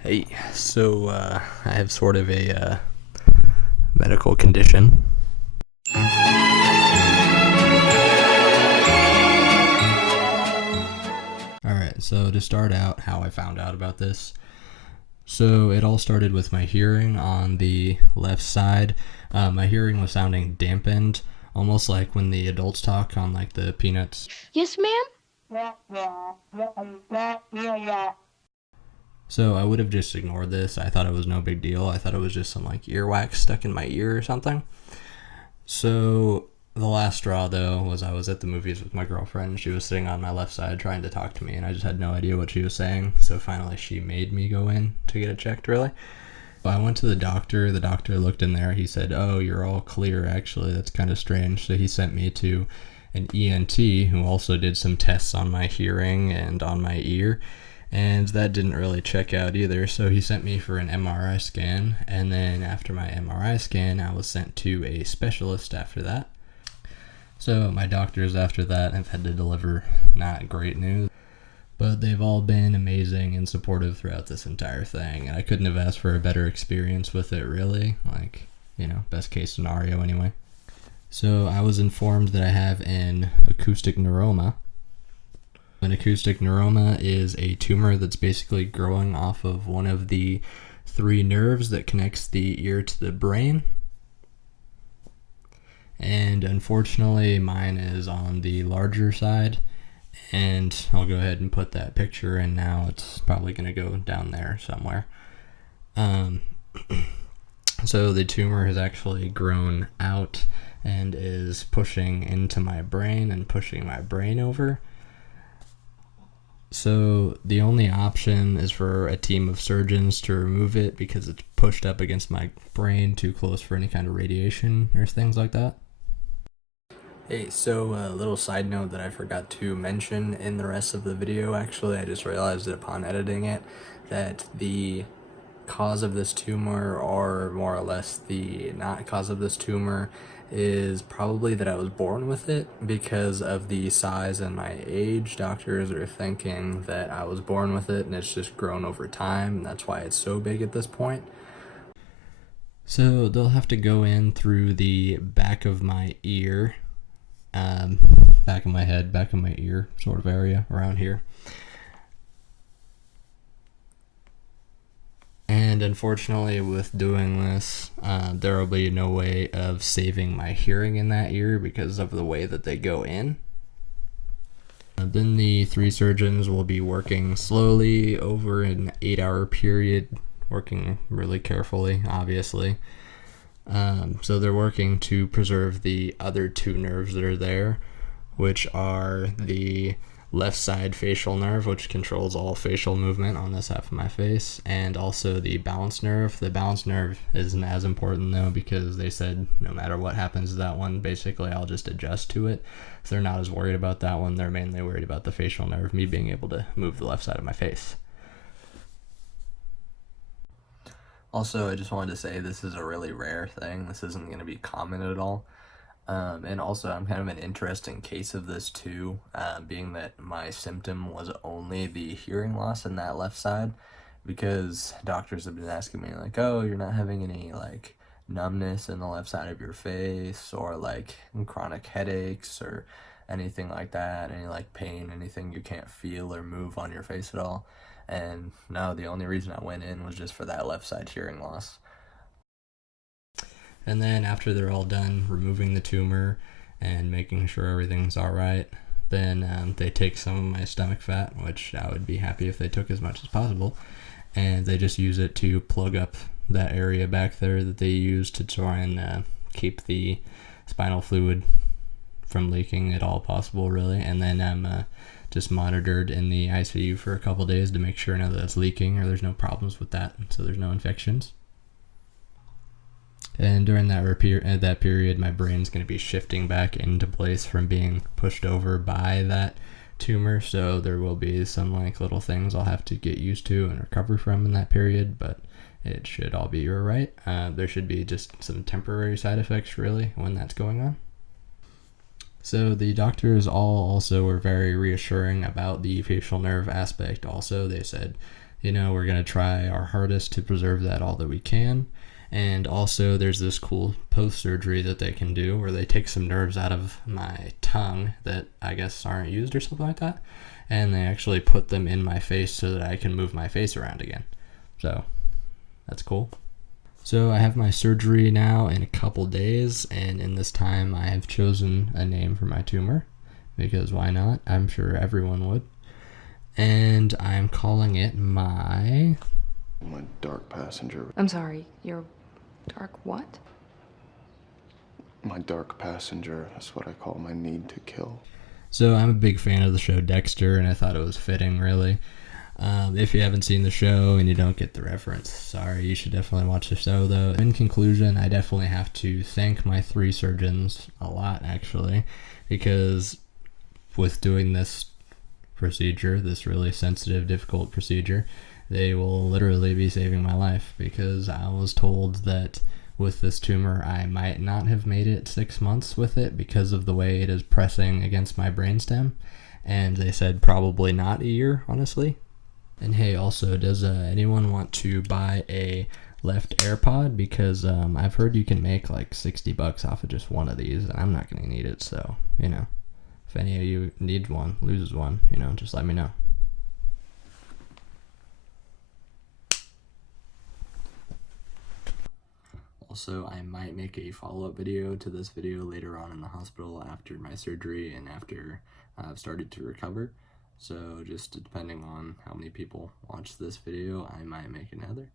Hey, so I have sort of a medical condition. Alright, so to start out, how I found out about this. So it all started with my hearing on the left side. My hearing was sounding dampened, almost like when the adults talk on like the Peanuts. Yes, ma'am? So I would have just ignored this. I thought it was no big deal. I thought it was just some like earwax stuck in my ear or something. So the last straw, though, was I was at the movies with my girlfriend. She was sitting on my left side trying to talk to me, and I just had no idea what she was saying. So finally, she made me go in to get it checked, really. I went to the doctor. The doctor looked in there. He said, "Oh, you're all clear, actually. That's kind of strange." So he sent me to an ENT who also did some tests on my hearing and on my ear. And that didn't really check out either, so he sent me for an MRI scan, and then after my MRI scan, I was sent to a specialist after that. So my doctors after that have had to deliver not great news, but they've all been amazing and supportive throughout this entire thing, and I couldn't have asked for a better experience with it, really. Best case scenario anyway. So I was informed that I have an acoustic neuroma. An acoustic neuroma is a tumor that's basically growing off of one of the three nerves that connects the ear to the brain. And unfortunately, mine is on the larger side. And I'll go ahead and put that picture in now. It's probably going to go down there somewhere. So the tumor has actually grown out and is pushing into my brain and pushing my brain over. So the only option is for a team of surgeons to remove it because it's pushed up against my brain too close for any kind of radiation or things like that. Hey, so a little side note that I forgot to mention in the rest of the video, actually, I just realized it upon editing it, that the cause of this tumor, or more or less the not cause of this tumor, is probably that I was born with it. Because of the size and my age, doctors are thinking that I was born with it and it's just grown over time, and that's why it's so big at this point. So they'll have to go in through the back of my ear, back of my head, back of my ear sort of area around here. And unfortunately, with doing this, there will be no way of saving my hearing in that ear because of the way that they go in. Then the three surgeons will be working slowly over an 8-hour period, working really carefully, obviously. So they're working to preserve the other two nerves that are there, which are the left side facial nerve, which controls all facial movement on this half of my face, and also the balance nerve. The balance nerve isn't as important though, because they said no matter what happens to that one, basically I'll just adjust to it. So they're not as worried about that one. They're mainly worried about the facial nerve, me being able to move the left side of my face. Also, I just wanted to say this is a really rare thing. This isn't going to be common at all. And also, I'm kind of an interesting case of this too, being that my symptom was only the hearing loss in that left side, because doctors have been asking me like, oh, you're not having any like numbness in the left side of your face, or like chronic headaches or anything like that, any like pain, anything you can't feel or move on your face at all. And no, the only reason I went in was just for that left side hearing loss. And then after they're all done removing the tumor and making sure everything's all right, then they take some of my stomach fat, which I would be happy if they took as much as possible, and they just use it to plug up that area back there that they use to try and keep the spinal fluid from leaking at all possible, really. And then I'm just monitored in the ICU for a couple days to make sure none of that's leaking or there's no problems with that, so there's no infections. And during that period, my brain's going to be shifting back into place from being pushed over by that tumor. So there will be some like little things I'll have to get used to and recover from in that period, but it should all be all right. There should be just some temporary side effects really when that's going on. So the doctors all also were very reassuring about the facial nerve aspect. Also, they said we're going to try our hardest to preserve that all that we can. And also, there's this cool post-surgery that they can do where they take some nerves out of my tongue that I guess aren't used or something like that, and they actually put them in my face so that I can move my face around again. So, that's cool. So, I have my surgery now in a couple days, and in this time, I have chosen a name for my tumor, because why not? I'm sure everyone would. And I'm calling it my dark passenger. I'm sorry, your dark what? My dark passenger. That's what I call my need to kill. So I'm a big fan of the show Dexter, and I thought it was fitting, really. If you haven't seen the show and you don't get the reference, sorry, you should definitely watch the show, though. In conclusion, I definitely have to thank my 3 surgeons a lot, actually, because with doing this procedure, this really sensitive, difficult procedure, they will literally be saving my life, because I was told that with this tumor I might not have made it 6 months with it because of the way it is pressing against my brainstem, and they said probably not a year, honestly. And hey, also, does anyone want to buy a left AirPod? Because I've heard you can make like $60 off of just one of these, and I'm not going to need it, so, if any of you need one, loses one, just let me know. Also, I might make a follow-up video to this video later on in the hospital after my surgery and after I've started to recover. So just depending on how many people watch this video, I might make another.